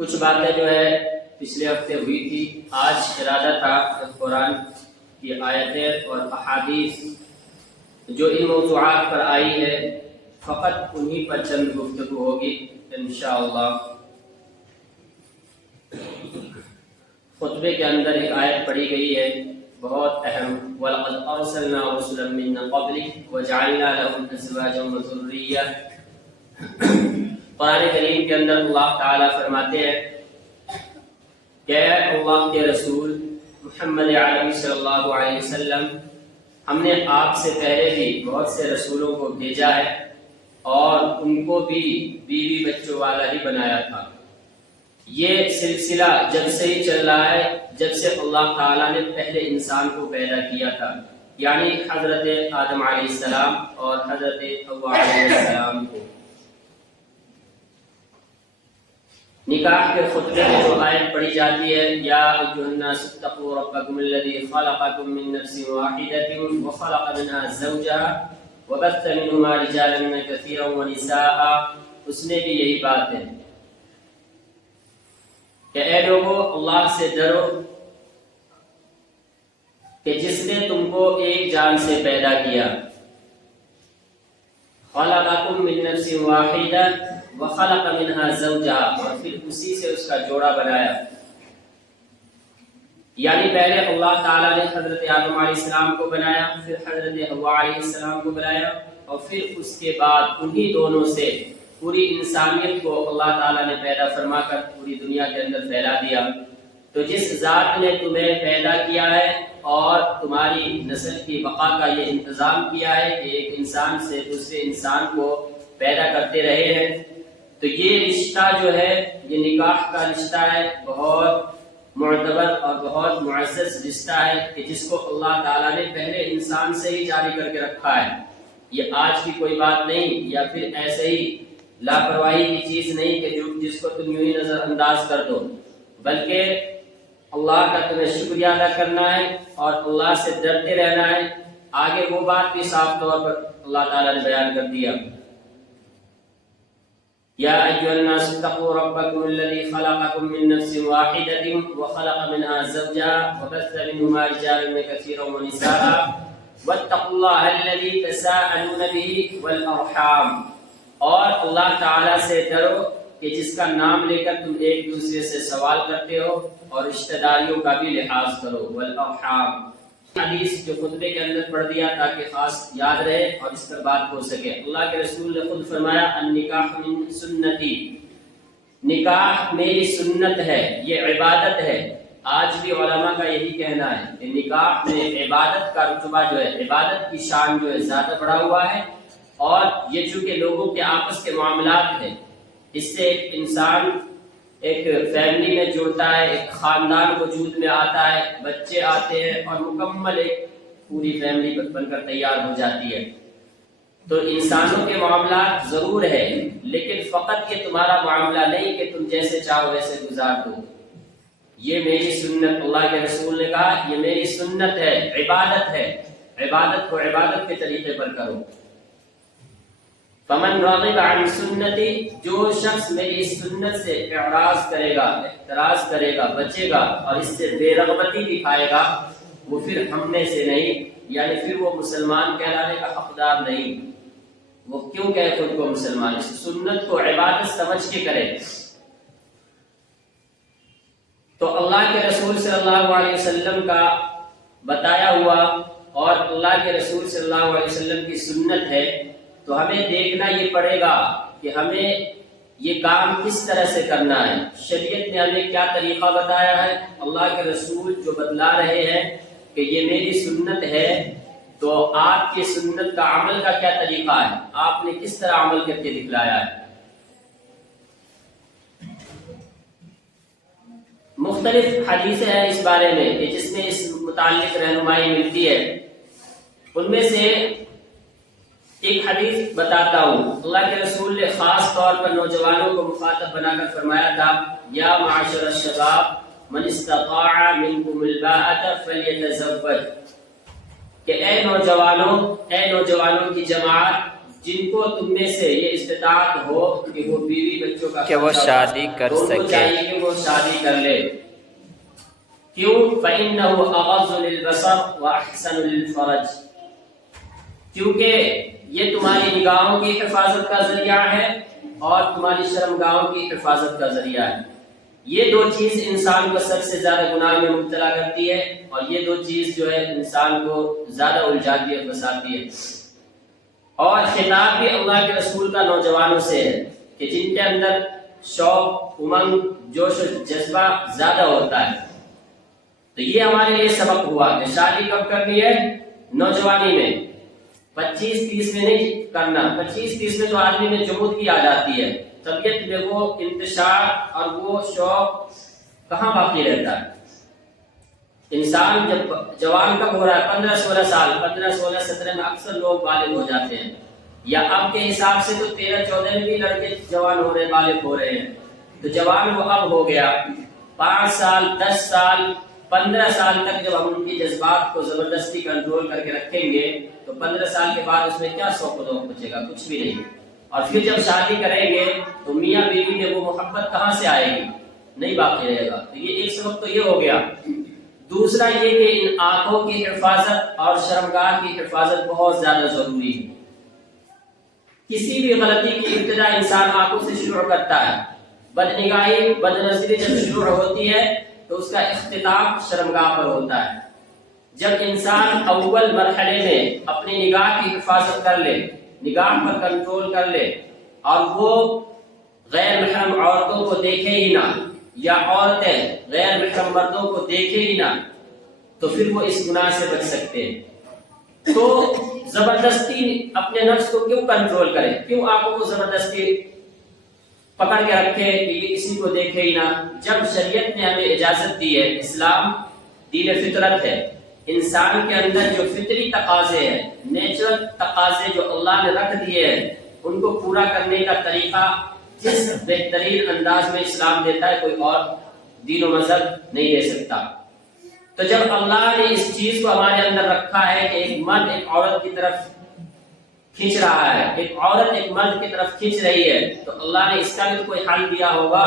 کچھ باتیں جو ہے پچھلے ہفتے ہوئی تھی، آج ارادہ تھا قرآن کی آیتیں اور احادیث جو ان موضوعات پر آئی ہے فقط انہی پر چند گفتگو ہوگی انشاءاللہ۔ خطبے کے اندر ایک آیت پڑھی گئی ہے بہت اہم، وَلَقَدْ أَرْسَلْنَا رُسُلًا مِّن قَبْلِكَ وَجَعَلْنَا لَهُمْ أَزْوَاجًا وَذُرِّيَّةً۔ قرآن کریم کے اندر اللہ تعالیٰ فرماتے ہیں کہ اے اللہ کے رسول محمد عربی صلی اللہ علیہ وسلم، ہم نے آپ سے پہلے بھی بہت سے رسولوں کو بھیجا ہے اور ان کو بھی بیوی بچوں والا ہی بنایا تھا۔ یہ سلسلہ جب سے ہی چل رہا ہے جب سے اللہ تعالیٰ نے پہلے انسان کو پیدا کیا تھا، یعنی حضرت آدم علیہ السلام اور حضرت حوا علیہ السلام کو۔ نکاح کے خطبے میں جو آیت پڑھی جاتی ہے، یا ایھا الناس اتقوا ربکم الذی خلقکم من نفس واحدۃ وخلق منها زوجها وبث منهما رجالا کثیرا ونساء، اس میں بھی یہی بات ہے کہ اے لوگو اللہ سے ڈرو کہ جس نے تم کو ایک جان سے پیدا کیا، خلقکم من نفس واحدہ وخلق منها زوجها، اور پھر اسی سے اس کا جوڑا بنایا۔ یعنی پہلے اللہ تعالیٰ نے حضرت آدم علیہ السلام کو بنایا، پھر حضرت حوا علیہ السلام کو بنایا، اور پھر اس کے بعد انہی دونوں سے پوری انسانیت کو اللہ تعالیٰ نے پیدا فرما کر پوری دنیا کے اندر پھیلا دیا۔ تو جس ذات نے تمہیں پیدا کیا ہے اور تمہاری نسل کی بقا کا یہ انتظام کیا ہے کہ ایک انسان سے دوسرے انسان کو پیدا کرتے رہے ہیں، تو یہ رشتہ جو ہے، یہ نکاح کا رشتہ ہے، بہت معتبر اور بہت معزز رشتہ ہے کہ جس کو اللہ تعالیٰ نے پہلے انسان سے ہی جاری کر کے رکھا ہے۔ یہ آج کی کوئی بات نہیں، یا پھر ایسے ہی لاپرواہی کی چیز نہیں کہ جس کو تم یوں ہی نظر انداز کر دو، بلکہ اللہ کا تمہیں شکریہ ادا کرنا ہے اور اللہ سے ڈرتے رہنا ہے۔ آگے وہ بات بھی صاف طور پر اللہ تعالیٰ نے بیان کر دیا، یا ایھا الناس اتقوا ربکم الذی خلقکم من نفس واحدۃ وخلق منها زوجها وبث منهما رجالا کثیرا ونساء واتقوا اللہ الذی تساءلون به والارحام، اور اللہ تعالیٰ سے ڈرو کہ جس کا نام لے کر تم ایک دوسرے سے سوال کرتے ہو، اور رشتہ داریوں کا بھی لحاظ کرو، والارحام۔ حدیث جو خطبے کے اندر پڑھ دیا تاکہ خاص یاد رہے اور اس پر بات ہو سکے۔ اللہ کے رسول نے خود فرمایا النکاح من سنتی، نکاح میری سنت ہے، یہ عبادت ہے۔ آج بھی علماء کا یہی کہنا ہے کہ نکاح میں عبادت کا رتبہ جو ہے، عبادت کی شان جو ہے زیادہ بڑھا ہوا ہے، اور یہ چونکہ لوگوں کے آپس کے معاملات ہیں، اس سے ایک انسان ایک فیملی میں جڑتا ہے، ایک خاندان وجود میں آتا ہے، بچے آتے ہیں اور مکمل ایک پوری فیملی بن کر تیار ہو جاتی ہے۔ تو انسانوں کے معاملات ضرور ہے، لیکن فقط یہ تمہارا معاملہ نہیں کہ تم جیسے چاہو ویسے گزار دو۔ یہ میری سنت، اللہ کے رسول نے کہا یہ میری سنت ہے، عبادت ہے، عبادت کو عبادت کے طریقے پر کرو۔ فمن راغب عن سنتی، جو شخص میری سنت سے اعراض کرے گا، اعتراض کرے گا، بچے گا اور اس سے بے رغبتی دکھائے گا، وہ پھر ہم میں سے نہیں، یعنی پھر وہ مسلمان کہلانے کا حقدار نہیں۔ وہ کیوں کہے خود کو مسلمان؟ اس سنت کو عبادت سمجھ کے کرے۔ تو اللہ کے رسول صلی اللہ علیہ وسلم کا بتایا ہوا اور اللہ کے رسول صلی اللہ علیہ وسلم کی سنت ہے، تو ہمیں دیکھنا یہ پڑے گا کہ ہمیں یہ کام کس طرح سے کرنا ہے۔ شریعت نے ہمیں کیا طریقہ بتایا ہے، اللہ کے رسول جو بتلا رہے ہیں کہ یہ میری سنت ہے، تو آپ کی سنت کا عمل کا کیا طریقہ ہے، آپ نے کس طرح عمل کر کے دکھلایا ہے۔ مختلف حدیثیں ہیں اس بارے میں کہ جس میں اس متعلق رہنمائی ملتی ہے۔ ان میں سے ایک حدیث بتاتا ہوں۔ اللہ کے رسول نے خاص طور پر نوجوانوں کو مخاطب بنا کر فرمایا تھا، یا معاشر الشباب من استطاع منکم الباءۃ فلیتزوج، کہ اے نوجوانوں کی جماعت، جن کو تم میں سے یہ استطاعت ہو کہ وہ بیوی بچوں کا کہ وہ شادی کر تو ان کو سکے، چاہیے کہ وہ شادی کر لے. کیوں؟ فَإِنَّهُ أَغَضُّ لِلْبَصَرِ وَأَحْسَنُ لِلْفَرْجِ، کیونکہ یہ تمہاری نگاہوں کی حفاظت کا ذریعہ ہے اور تمہاری شرمگاہوں کی حفاظت کا ذریعہ ہے. یہ دو چیز انسان کو سب سے زیادہ گناہ میں مبتلا کرتی ہے، اور یہ دو چیز جو ہے انسان کو زیادہ الجھاتی ہے، پھنساتی ہے. اور خطاب بھی اللہ کے رسول کا نوجوانوں سے ہے کہ جن کے اندر شوق، امنگ، جوش و جذبہ زیادہ ہوتا ہے. تو یہ ہمارے لیے سبق ہوا کہ شادی کب کرنی ہے؟ نوجوانی میں. 25-30 میں نہیں کرنا. 25-30 میں تو آدمی میں جمودگی آ جاتی ہے، طبیعت میں وہ انتشار اور وہ شوق کہاں باقی رہتا ہے. انسان جب جوان کب ہو رہا ہے؟ 15-16 سال، 15-16-17 میں اکثر لوگ بالغ ہو جاتے ہیں، یا اب کے حساب سے تو 13-14 میں بھی لڑکے جوان ہو رہے، بالغ ہو رہے ہیں. تو جوان وہ اب ہو گیا. 5 سال، 10 سال، 15 سال تک جب ہم ان کی جذبات کو زبردستی کنٹرول کر کے رکھیں گے تو 15 سال کے بعد اس میں کیا شوق و ذوق بچے گا؟ کچھ بھی نہیں. اور پھر جب شادی کریں گے تو میاں بیوی میں وہ محبت کہاں سے آئے گی؟ نہیں باقی رہے گا. تو یہ ایک سبق تو یہ ہو گیا. دوسرا یہ کہ ان آنکھوں کی حفاظت اور شرمگاہ کی حفاظت بہت زیادہ ضروری ہے. کسی بھی غلطی کی ابتدا انسان آنکھوں سے شروع کرتا ہے. بدنگاہی، بدنظری جب شروع ہوتی ہے تو اس کا اختتام شرمگاہ پر ہوتا ہے. جب انسان اول مرحلے میں اپنی نگاہ کی حفاظت کر لے، نگاہ پر کنٹرول کر لے، اور وہ غیر محرم عورتوں کو دیکھے ہی نہ، یا عورتیں غیر محرم مردوں کو دیکھے ہی نہ، تو پھر وہ اس گناہ سے بچ سکتے ہیں. تو زبردستی اپنے نفس کو کیوں کنٹرول کرے؟ کیوں آنکھوں کو زبردستی پکڑ کے رکھے کہ یہ کسی کو دیکھے ہی نہ؟ جب شریعت نے ہمیں اجازت دی ہے، اسلام دین فطرت ہے، انسان کے اندر جو فطری تقاضے ہیں، نیچرل تقاضے جو اللہ نے رکھ دیے ہیں، ان کو پورا کرنے کا طریقہ جس بہترین انداز میں اسلام دیتا ہے کوئی اور دین و مذہب نہیں دے سکتا. تو جب اللہ نے اس چیز کو ہمارے اندر رکھا ہے کہ ایک مرد ایک عورت کی طرف کھینچ رہا ہے، ایک عورت ایک مرد کی طرف کھینچ رہی ہے، تو اللہ نے اس کا بھی کوئی حل دیا ہوگا،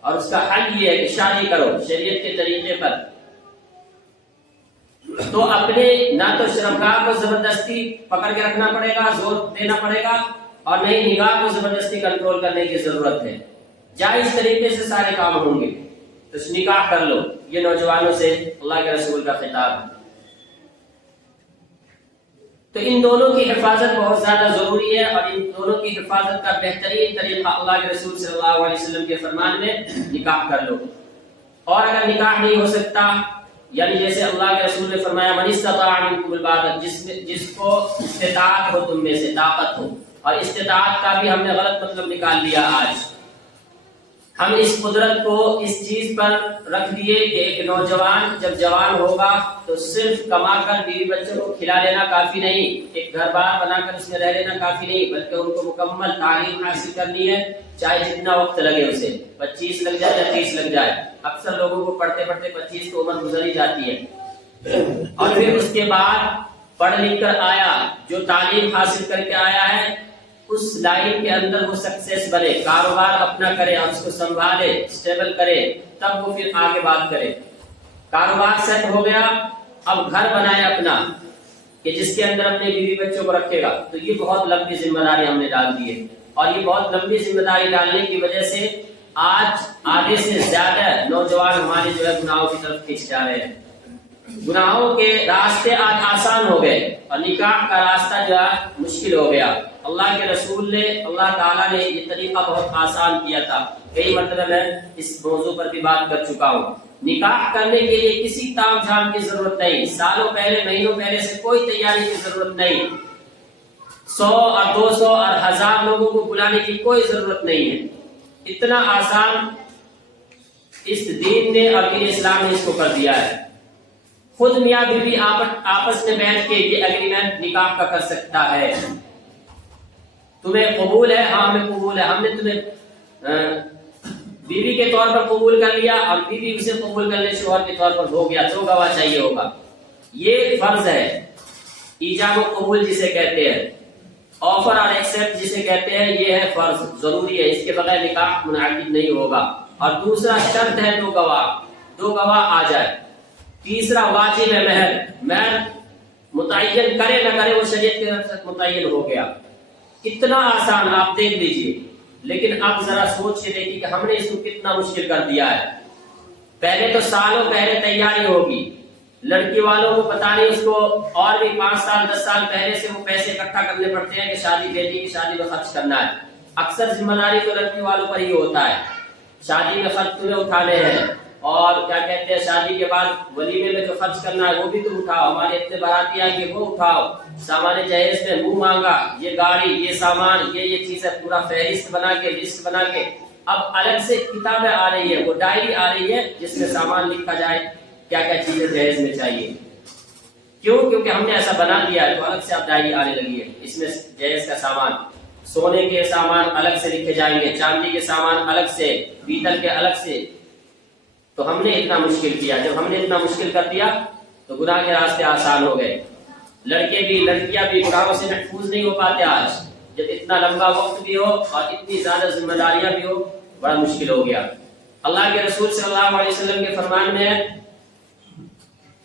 اور اس کا حل یہ ہے کہ شادی کرو شریعت کے طریقے پر. تو اپنے نہ تو شرمگاہ کو زبردستی پکڑ کے رکھنا پڑے گا، زور دینا پڑے گا، اور نہیں نگاہ کو زبردستی کنٹرول کرنے کی ضرورت ہے. جائز طریقے سے سارے کام ہوں گے. تو نکاح کر لو. یہ نوجوانوں سے اللہ کے رسول کا خطاب ہے. تو ان دونوں کی حفاظت بہت زیادہ ضروری ہے، اور ان دونوں کی حفاظت کا بہترین طریقہ اللہ کے رسول صلی اللہ علیہ وسلم کے فرمان میں نکاح کر لو. اور اگر نکاح نہیں ہو سکتا، یعنی جیسے اللہ کے رسول نے فرمایا من استطاع منکم الباءۃ، جس کو استطاعت ہو تم میں سے، طاقت ہو. اور استطاعت کا بھی ہم نے غلط مطلب نکال لیا. آج ہم اس قدرت کو اس چیز پر رکھ دیے کہ ایک نوجوان جب جوان ہوگا تو صرف کما کر بیوی بچوں کو کھلا لینا کافی نہیں، ایک گھر بار بنا کر اس میں رہ لینا کافی نہیں، بلکہ ان کو مکمل تعلیم حاصل کرنی ہے، چاہے جتنا وقت لگے اسے، 25 لگ جائے یا 30 لگ جائے. اکثر لوگوں کو پڑھتے پڑھتے 25 کو عمر گزر ہی جاتی ہے. اور پھر اس کے بعد پڑھ لکھ کر آیا، جو تعلیم حاصل کر کے آیا ہے اس لائن کے اندر وہ سکسیس بنے، کاروبار اپنا کرے اور اس کو سنبھالے، اسٹیبل کرے، تب وہ پھر آگے بات کرے. کاروبار سیٹ ہو گیا، اب گھر بنائے اپنا کہ جس کے اندر اپنے بیوی بچوں کو رکھے گا. تو یہ بہت لمبی ذمہ داری ہم نے ڈال دی ہے، اور یہ بہت لمبی ذمہ داری ڈالنے کی وجہ سے آج آدھے سے زیادہ نوجوان ہمارے جو ہے گناہوں کی طرف کھینچ جا رہے ہیں. گناہوں کے راستے آج آسان ہو گئے اور نکاح کا راستہ جو ہے مشکل ہو گیا. اللہ کے رسول نے، اللہ تعالیٰ نے یہ طریقہ بہت آسان کیا تھا. کئی مرتبہ میں اس موضوع پر بھی بات کر چکا ہوں. نکاح کرنے کے لیے کسی تام جھام کی ضرورت نہیں، سالوں پہلے، مہینوں پہلے سے کوئی تیاری کی ضرورت نہیں، 100 اور 200 اور 1000 لوگوں کو بلانے کی کوئی ضرورت نہیں ہے. اتنا آسان اس دین نے اور دین اسلام نے اس کو کر دیا ہے. خود میاں بیوی آپس میں بیٹھ کے یہ اگریمنٹ نکاح کا کر سکتا ہے. تمہیں قبول ہے؟ ہاں ہمیں قبول ہے. ہم نے تمہیں بیوی کے طور پر قبول کر لیا، اور بیوی اسے قبول کرنے شوہر کے طور پر ہو گیا. 2 گواہ چاہیے ہوگا. یہ فرض ہے، ایجاب و قبول جسے کہتے ہیں. آفر اور ایکسپٹ جسے کہتے ہیں، یہ ہے فرض، ضروری ہے، اس کے بغیر نکاح منعقد نہیں ہوگا۔ اور دوسرا شرط ہے دو گواہ آ جائے۔ تیسرا واجب ہے مہر، مہر متعین کرے نہ کرے وہ شریعت کی طرف سے متعین ہو گیا۔ کتنا آسان، آپ دیکھ لیجئے، لیکن اب ذرا سوچ کے دیکھیے کہ ہم نے اس کو کتنا مشکل کر دیا ہے۔ پہلے تو سالوں پہلے تیاری ہوگی، لڑکی والوں کو پتہ نہیں، اس کو اور بھی 5 سال 10 سال پہلے سے وہ پیسے اکٹھا کرنے پڑتے ہیں کہ شادی، بیٹی کی شادی میں خرچ کرنا ہے۔ اکثر ذمہ داری تو لڑکی والوں پر ہی ہوتا ہے، شادی میں خرچ تمہیں اٹھانے ہیں، اور کیا کہتے ہیں شادی کے بعد ولیمے میں جو خرچ کرنا ہے وہ بھی تم اٹھاؤ، ہمارے اتنے باراتی آئیں گے وہ اٹھاؤ، سامان جہیز میں منہ مانگا، یہ گاڑی، یہ سامان، یہ چیزیں، پورا فہرست بنا کے، لسٹ بنا کے۔ اب الگ سے کتابیں آ رہی ہے، وہ ڈائری آ رہی ہے جس میں سامان لکھا جائے کیا کیا چیزیں جہیز میں چاہیے۔ کیوں؟ کیونکہ ہم نے ایسا بنا دیا ہے، تو الگ سے اب ڈائری آنے لگی ہے، اس میں جہیز کا سامان، سونے کے سامان الگ سے لکھے جائیں گے، چاندی کے سامان الگ سے، پیتل کے الگ سے۔ تو ہم نے اتنا مشکل کیا، جب ہم نے اتنا مشکل کر دیا تو گناہ کے راستے آسان ہو گئے۔ لڑکے بھی لڑکیاں بھی گناہوں سے محفوظ نہیں ہو پاتے آج، جب اتنا لمبا وقت بھی ہو اور اتنی زیادہ ذمہ داریاں بھی ہو، بڑا مشکل ہو گیا۔ اللہ کے رسول صلی اللہ علیہ وسلم کے فرمان میں ہے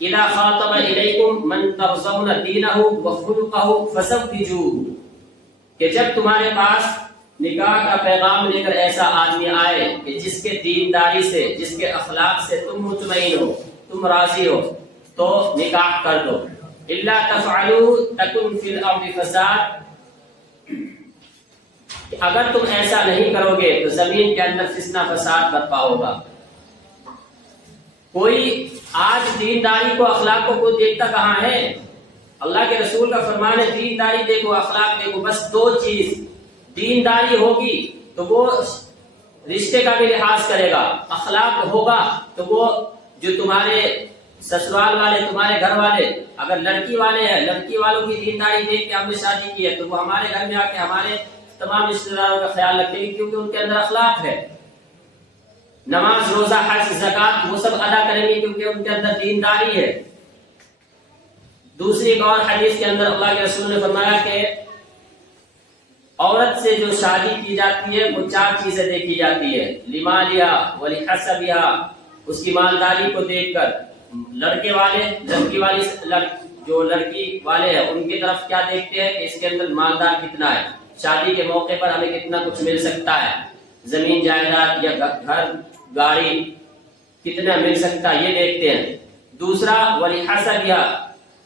اِذَا خَاطَبَ إِلَيْكُمْ مَنْ تَرْضَوْنَ دِينَهُ وَخُلُقَهُ فَزَوِّجُوهُ، کہ جب تمہارے پاس نکاح کا پیغام لے کر ایسا آدمی آئے کہ جس کے دینداری سے، جس کے اخلاق سے تم مطمئن ہو، تم راضی ہو، تو نکاح کر دو۔ إِلَّا تَفْعَلُوا تَكُنْ فِي الْأَرْضِ فَسَادٌ، اگر تم ایسا نہیں کرو گے تو زمین کے اندر فسنا فساد برپا ہوگا۔ کوئی آج دینداری کو، اخلاق کو کوئی دیکھتا کہاں ہے؟ اللہ کے رسول کا فرمان ہے دینداری دیکھو، اخلاق دیکھو، بس 2 چیز۔ دینداری ہوگی تو وہ رشتے کا بھی لحاظ کرے گا، اخلاق ہوگا تو وہ جو تمہارے سسرال والے، تمہارے گھر والے، اگر لڑکی والے ہیں، لڑکی والوں کی دینداری دیکھ کے ہم نے شادی کی ہے تو وہ ہمارے گھر میں آ کے ہمارے تمام رشتے داروں کا خیال رکھیں گے، کیونکہ ان کے اندر اخلاق ہے۔ نماز، روزہ، حج، زکات وہ سب ادا کریں گے کیونکہ ان کے اندر دینداری ہے۔ دوسری ایک اور حدیث کے اندر اللہ کے رسول نے فرمایا کہ عورت سے جو شادی کی جاتی ہے وہ 4 چیزیں دیکھی جاتی ہے، لمالیا ولحسبیا، اس کی مالداری کو دیکھ کر، لڑکے والے، لڑکی والی، جو لڑکی والے ہیں ان کی طرف کیا دیکھتے ہیں کہ اس کے اندر مالدار کتنا ہے، شادی کے موقع پر ہمیں کتنا کچھ مل سکتا ہے، زمین جائیداد یا گھر گاڑی کتنا مل سکتا ہے، یہ دیکھتے ہیں۔ دوسرا ولحسبیا،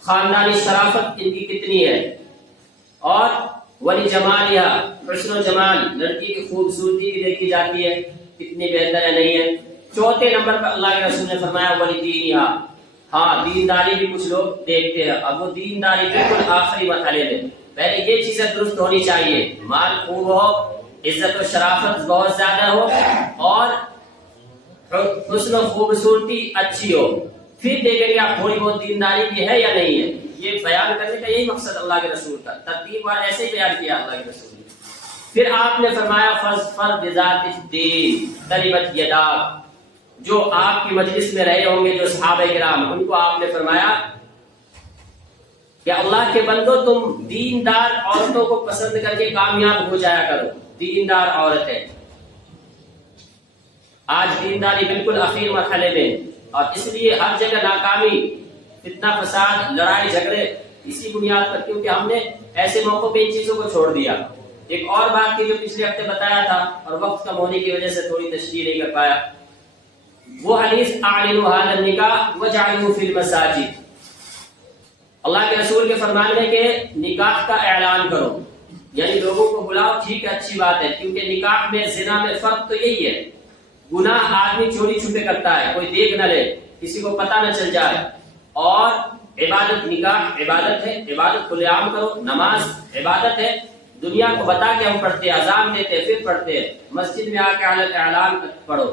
خاندانی شرافت ان کی کتنی ہے، اور ولی جمالیہ، حسن و جمال، لڑکی کی خوبصورتی بھی دیکھی جاتی ہے کتنی بہتر ہے نہیں ہے۔ چوتھے نمبر پر اللہ کے رسول نے فرمایا ولی دینیا، ہاں دینداری بھی کچھ لوگ دیکھتے ہیں۔ اب وہ دینداری بالکل آخری مرحلے میں، پہلے یہ چیزیں درست ہونی چاہیے، مال خوب ہو، عزت و شرافت بہت زیادہ ہو، اور حسن و خوبصورتی اچھی ہو، پھر دیکھیں گے آپ تھوڑی بہت دینداری بھی ہے یا نہیں ہے۔ یہ بیان کرنے کا یہی مقصد اللہ کے رسول کا، ترتیب بار ایسے ہی بیان کیا اللہ کے رسول نے۔ پھر آپ نے فرمایا فَاظْفَرْ بِذَاتِ الدِّينِ تَرِبَتْ يَدَاكَ، جو آپ کی مجلس میں رہے ہوں گے جو صحابہ کرام، ان کو آپ نے فرمایا کہ اللہ کے بندو تم دیندار عورتوں کو پسند کر کے کامیاب ہو جایا کرو، دیندار عورتیں۔ آج دینداری بالکل اخیر مرحلے میں، اور اس لیے ہر جگہ ناکامی، فتنہ فساد، لڑائی جھگڑے اسی بنیاد پر، کیونکہ ہم نے ایسے موقع پہ ان چیزوں کو چھوڑ دیا۔ ایک اور بات کی جو پچھلے ہفتے بتایا تھا اور وقت کم ہونے کی وجہ سے تھوڑی تشریح نہیں کر پایا، وہ حدیث اعلنوا هذا النکاح وجعلوه فی المساجد، اللہ کے رسول کے فرمان ہے کہ نکاح کا اعلان کرو، یعنی لوگوں کو بلاؤ، ٹھیک ہے اچھی بات ہے، کیونکہ نکاح میں زنا میں فرق تو یہی ہے، گناہ آدمی چوری چھپے کرتا ہے، کوئی دیکھ نہ لے، کسی کو پتہ نہ چل جائے، اور عبادت، نکاح عبادت ہے، عبادت کھلے عام کرو، نماز عبادت ہے، دنیا کو بتا کے ہم پڑھتے ہیں، اذان دیتے ہیں پھر پڑھتے ہیں، مسجد میں آ کے اعلان پڑھو،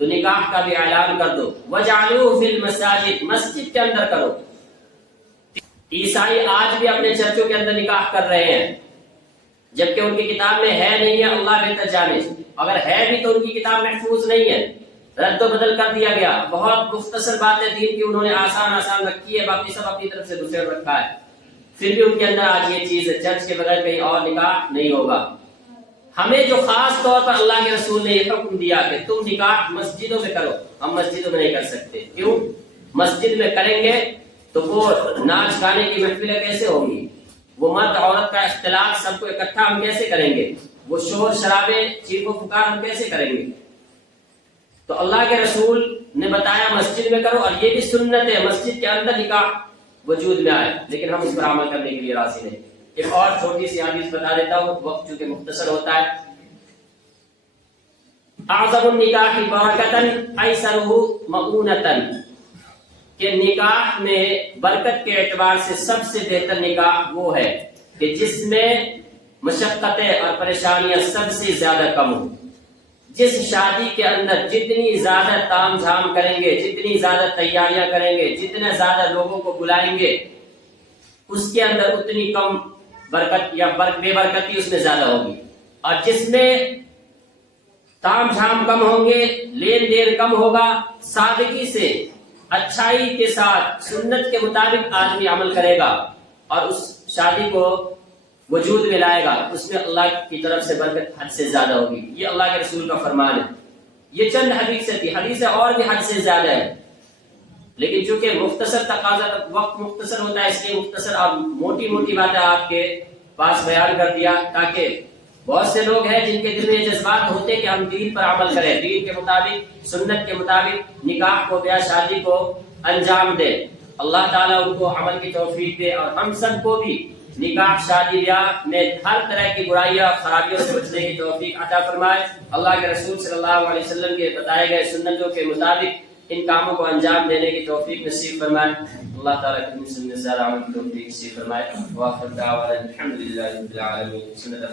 تو نکاح کا بھی اعلان کر دو، وجعلوه فی المساجد، مسجد کے اندر کرو۔ عیسائی آج بھی اپنے چرچوں کے اندر نکاح کر رہے ہیں، جبکہ ان کی کتاب میں ہے نہیں ہے، اللہ بہتر جانے، اگر ہے بھی تو ان کی کتاب محفوظ نہیں ہے، رد و بدل کر دیا گیا، بہت مختصر باتیں دین کی انہوں نے آسان رکھی ہے، باقی سب اپنی طرف سے دوسرے رکھا ہے۔ پھر بھی ان کے اندر آج یہ چیز ہے چرچ کے بغیر کہیں اور نکاح نہیں ہوگا. ہمیں جو خاص طور پر اللہ کے رسول نے یہ حکم دیا کہ تم نکاح مسجدوں میں کرو، ہم مسجدوں میں نہیں کر سکتے. کیوں؟ مسجد میں کریں گے تو وہ ناچ گانے کی محفلیں کیسے ہوں گی، وہ مرد عورت کا اختلاط سب کو اکٹھا ہم کیسے کریں گے، وہ شور شرابے چیخ و پکار ہم کیسے کریں گے. تو اللہ کے رسول نے بتایا مسجد میں کرو، اور یہ بھی سنت ہے مسجد کے اندر نکاح وجود میں آئے، لیکن ہم اس پر عمل کرنے کے لیے راضی نہیں. ایک اور چھوٹی سی حدیث بتا دیتا ہوں، وقت چونکہ مختصر ہوتا ہے. اعظم النکاح برکتاً ایسرہ مؤونتاً، کہ نکاح میں برکت کے اعتبار سے سب سے بہتر نکاح وہ ہے کہ جس میں مشقتیں اور پریشانیاں سب سے زیادہ کم ہوں. جس شادی کے اندر جتنی زیادہ تام جھام کریں گے، جتنی زیادہ تیاریاں کریں گے، جتنے زیادہ لوگوں کو بلائیں گے، اس کے اندر اتنی کم برکت یا بے برکتی اس میں زیادہ ہوگی. اور جس میں تام جھام کم ہوں گے، لین دین کم ہوگا، سادگی سے اچھائی کے ساتھ سنت کے مطابق آدمی عمل کرے گا اور اس شادی کو وجود میں لائے گا، اس میں اللہ کی طرف سے برکت حد سے زیادہ ہوگی. یہ اللہ کے رسول کا فرمان ہے. یہ چند حدیثیں تھی، حدیثیں اور بھی حد سے زیادہ ہے، لیکن چونکہ مختصر تقاضا وقت مختصر ہوتا ہے، اس لیے مختصر اور موٹی موٹی باتیں آپ کے پاس بیان کر دیا، تاکہ بہت سے لوگ ہیں جن کے دل میں یہ جذبات ہوتے کہ ہم دین پر عمل کریں، دین کے مطابق سنت کے مطابق نکاح کو بیاہ شادی کو انجام دیں. اللہ تعالیٰ ان کو عمل کی توفیق دے، اور ہم سب کو بھی نکاح شادی بیاہ میں ہر طرح کی برائیاں خرابیوں سے بچنے کی توفیق عطا فرمائے. اللہ کے رسول صلی اللہ علیہ وسلم کے بتائے گئے سنتوں کے مطابق ان کاموں کو انجام دینے کی توفیق نصیب فرمائے. اللہ تعالیٰ کی سنت سے عمل کی توفیق نصیب فرمائے. وآخر دعوانا الحمدللہ رب العالمین.